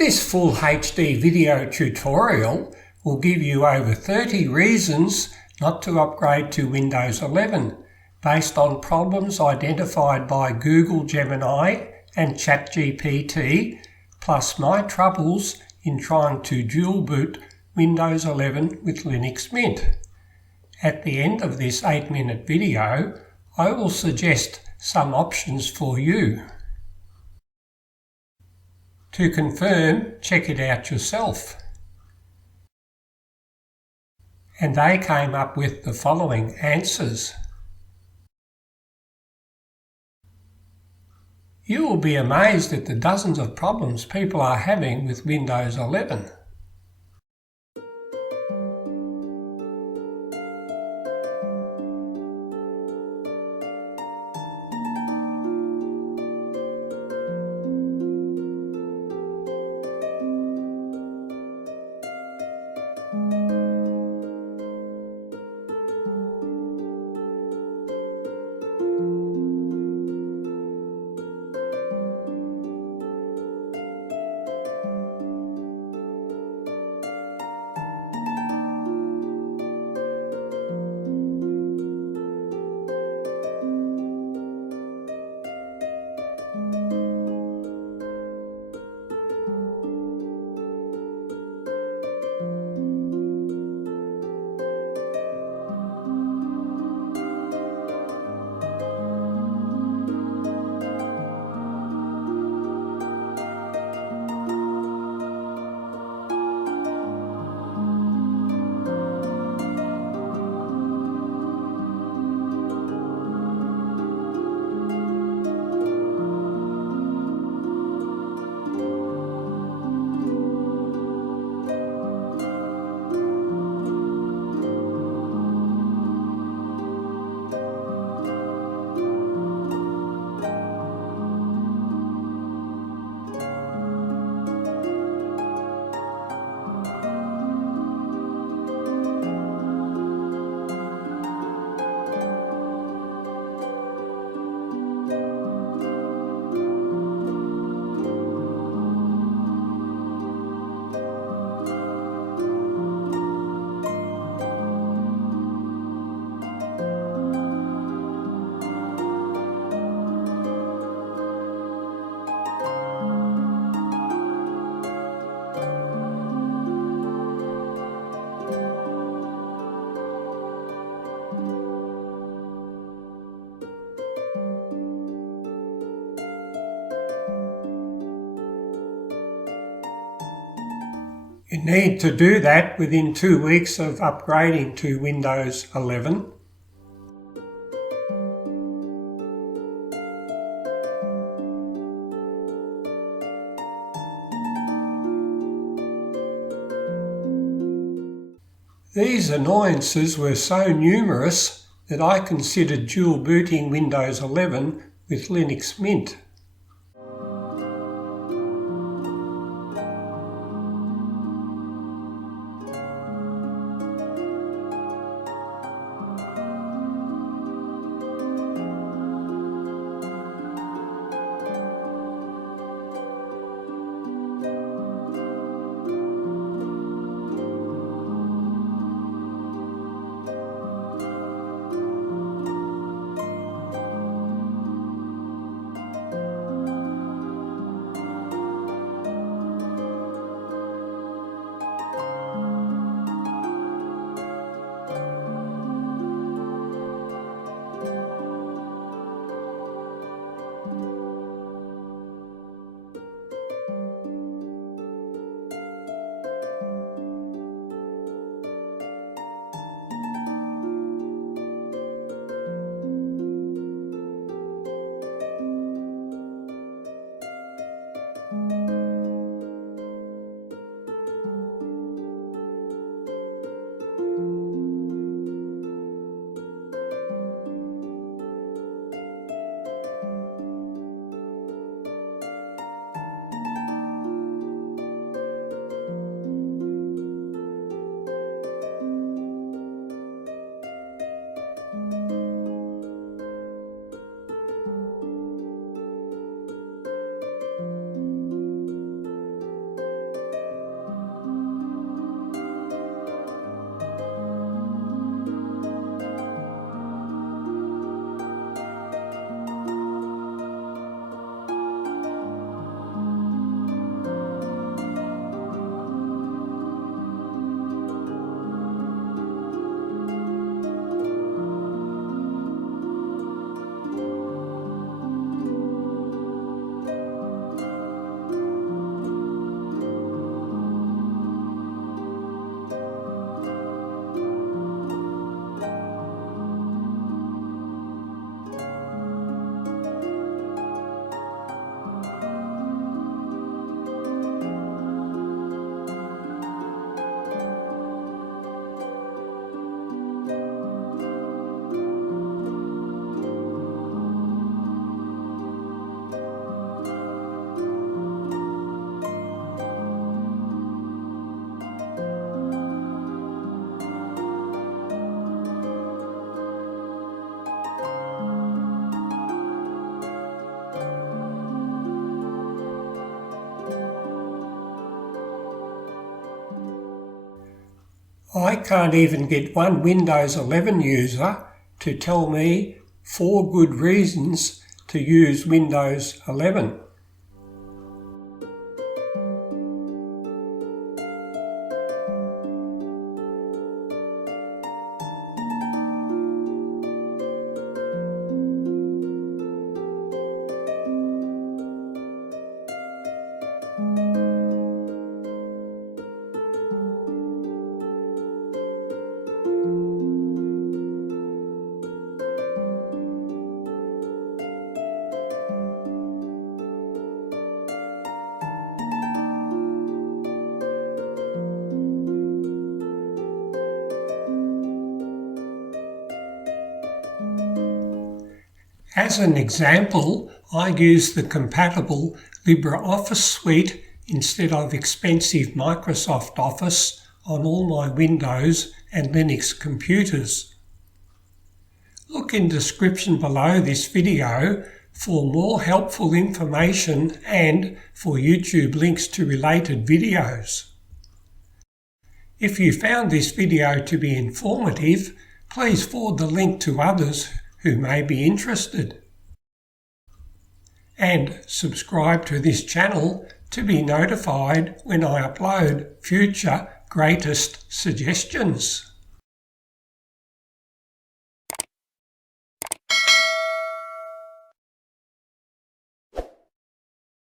This full HD video tutorial will give you over 30 reasons not to upgrade to Windows 11 based on problems identified by Google Gemini and ChatGPT, plus my troubles in trying to dual boot Windows 11 with Linux Mint. At the end of this 8-minute video, I will suggest some options for you. To confirm, check it out yourself. And they came up with the following answers. You will be amazed at the dozens of problems people are having with Windows 11. You need to do that within 2 weeks of upgrading to Windows 11. These annoyances were so numerous that I considered dual booting Windows 11 with Linux Mint. I can't even get one Windows 11 user to tell me 4 good reasons to use Windows 11. As an example, I use the compatible LibreOffice suite instead of expensive Microsoft Office on all my Windows and Linux computers. Look in the description below this video for more helpful information and for YouTube links to related videos. If you found this video to be informative, please forward the link to others who may be interested. And subscribe to this channel to be notified when I upload future greatest suggestions.